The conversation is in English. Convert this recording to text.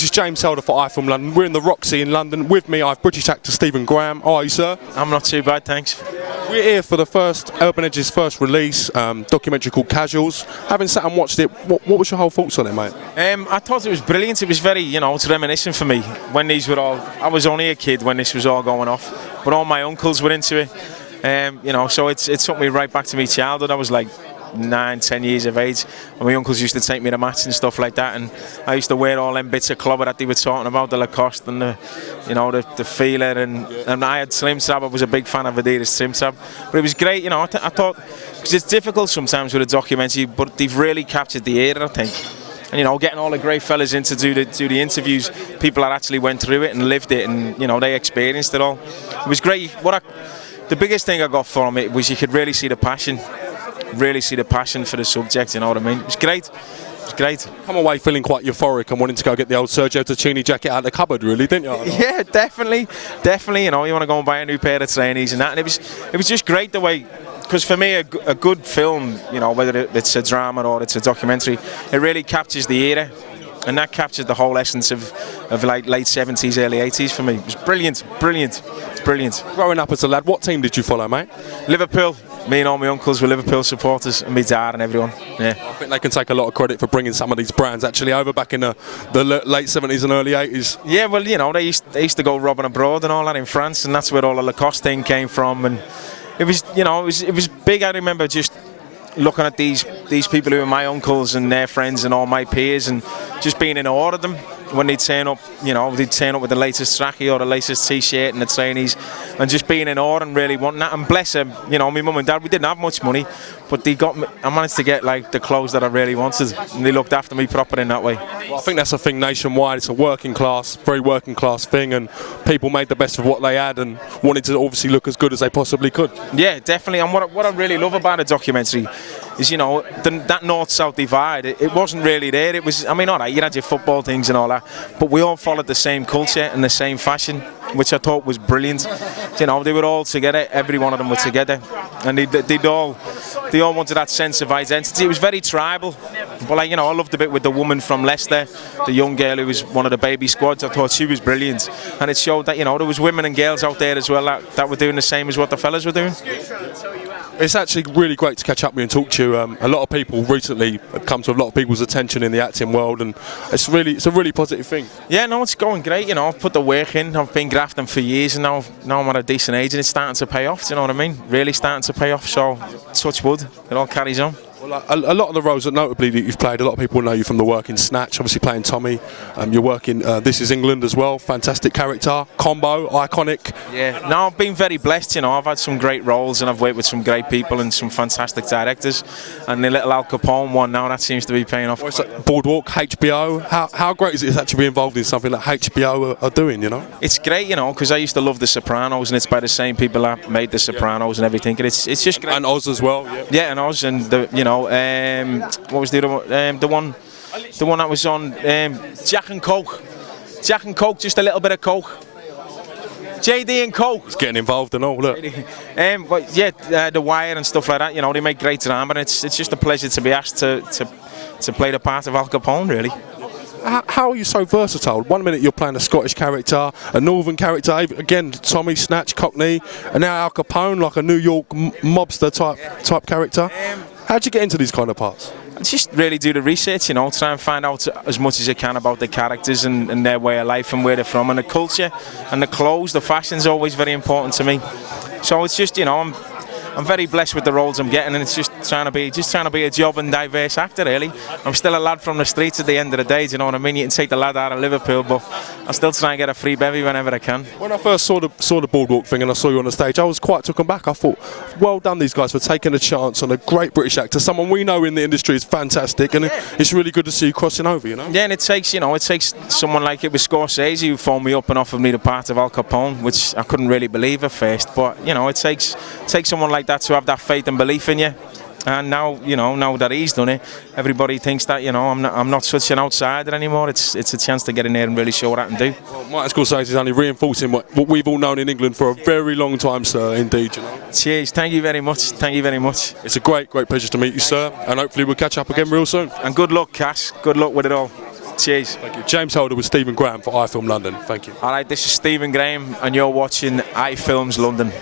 This is James Helder for iFILM London. We're in the Roxy in London. With me, I have British actor Stephen Graham. How are you, sir? I'm not too bad, thanks. We're here for the first Urban Edge's first release, documentary called Casuals. Having sat and watched it, what was your whole thoughts on it, mate? I thought it was brilliant. It was very, it's reminiscent for me when these were all. I was only a kid when this was all going off, but all my uncles were into it. So it took me right back to my childhood. I was like 9, 10 years of age, and my uncles used to take me to match and stuff like that, and I used to wear all them bits of clobber that they were talking about, the Lacoste and the feeler, and I had Slim Tab. I was a big fan of Adidas Slim Tab, but it was great. I thought, because it's difficult sometimes with a documentary, but they've really captured the era, I think. And getting all the great fellas in to do the interviews, people that actually went through it and lived it, and they experienced it all. It was great. The biggest thing I got from it was you could really see the passion. Really see the passion for the subject, you know what I mean? It was great. It was great. Come away feeling quite euphoric and wanting to go get the old Sergio Tacchini jacket out of the cupboard, really, didn't you? Yeah, definitely. You want to go and buy a new pair of trainees and that. And it was just great the way, because for me, a good film, whether it's a drama or it's a documentary, it really captures the era. And that captured the whole essence of like late 70s, early 80s for me. It was brilliant. It's brilliant. Growing up as a lad, what team did you follow, mate? Liverpool. Me and all my uncles were Liverpool supporters, and my dad and everyone. Yeah. I think they can take a lot of credit for bringing some of these brands actually over back in the late 70s and early 80s. Yeah, well, they used to go robbing abroad and all that in France, and that's where all the Lacoste thing came from. And it was, it was big. I remember just looking at these people who were my uncles and their friends and all my peers, and just being in awe of them when they'd turn up, they'd turn up with the latest trackie or the latest t-shirt and the trainees, and just being in awe and really wanting that. And bless them, my mum and dad, we didn't have much money, but I managed to get like the clothes that I really wanted, and they looked after me proper in that way. Well, I think that's a thing nationwide. It's a very working class thing, and people made the best of what they had and wanted to obviously look as good as they possibly could. Yeah, definitely. And what I really love about a documentary is, that north-south divide, it wasn't really there. It was, all right, you had your football things and all that, but we all followed the same culture and the same fashion, which I thought was brilliant. They were all together, every one of them were together, and they all wanted that sense of identity. It was very tribal, but I loved the bit with the woman from Leicester, the young girl who was one of the baby squads. I thought she was brilliant, and it showed that, there was women and girls out there as well that were doing the same as what the fellas were doing. It's actually really great to catch up with you and talk to you. A lot of people recently have come to a lot of people's attention in the acting world, and it's a really positive thing. Yeah, no, it's going great. I've put the work in. I've been grafting for years, and now I'm at a decent age, and it's starting to pay off. Do you know what I mean? Really starting to pay off. So touch wood, it all carries on. Well, a lot of the roles that notably that you've played, a lot of people know you from the work in Snatch, obviously playing Tommy. You're working This Is England as well, fantastic character, combo, iconic. Yeah, no, I've been very blessed, I've had some great roles and I've worked with some great people and some fantastic directors. And the little Al Capone one now, that seems to be paying off. Boardwalk, HBO, how great is it to actually be involved in something that HBO are doing, It's great, because I used to love The Sopranos, and it's by the same people that made The Sopranos and everything, and it's just great. And Oz as well, yeah. Yeah, and Oz, and what was the other one? The one that was on Jack and Coke. Jack and Coke, just a little bit of Coke. JD and Coke. It's getting involved and all, look. But yeah, The Wire and stuff like that. They make great drama, and it's just a pleasure to be asked to play the part of Al Capone, really. How are you so versatile? 1 minute you're playing a Scottish character, a northern character, again Tommy, Snatch, Cockney, and now Al Capone, like a New York mobster type character. How'd you get into these kind of parts? I just really do the research, try and find out as much as I can about the characters and their way of life and where they're from, and the culture and the clothes, the fashion's always very important to me. So it's just, I'm very blessed with the roles I'm getting, and it's just trying to be a job and diverse actor, really. I'm still a lad from the streets at the end of the day, do you know what I mean? You can take the lad out of Liverpool, but I still try and get a free bevy whenever I can. When I first saw the Boardwalk thing and I saw you on the stage, I was quite taken back. I thought, well done these guys for taking a chance on a great British actor, someone we know in the industry is fantastic, and it's really good to see you crossing over, Yeah, and it takes someone like it with Scorsese who phoned me up and offered me the part of Al Capone, which I couldn't really believe at first, but it takes someone like that to have that faith and belief in you. And now, now that he's done it, everybody thinks that, I'm not such an outsider anymore. It's a chance to get in there and really show what I can do. Well, Martin Scorsese is only reinforcing what we've all known in England for a very long time, sir, indeed, Cheers, thank you very much, thank you very much. It's a great pleasure to meet you, sir, and hopefully we'll catch up again real soon. And good luck, Cass, good luck with it all. Cheers. Thank you. James Holder with Stephen Graham for iFILM London. Thank you. All right, this is Stephen Graham, and you're watching iFILM's London.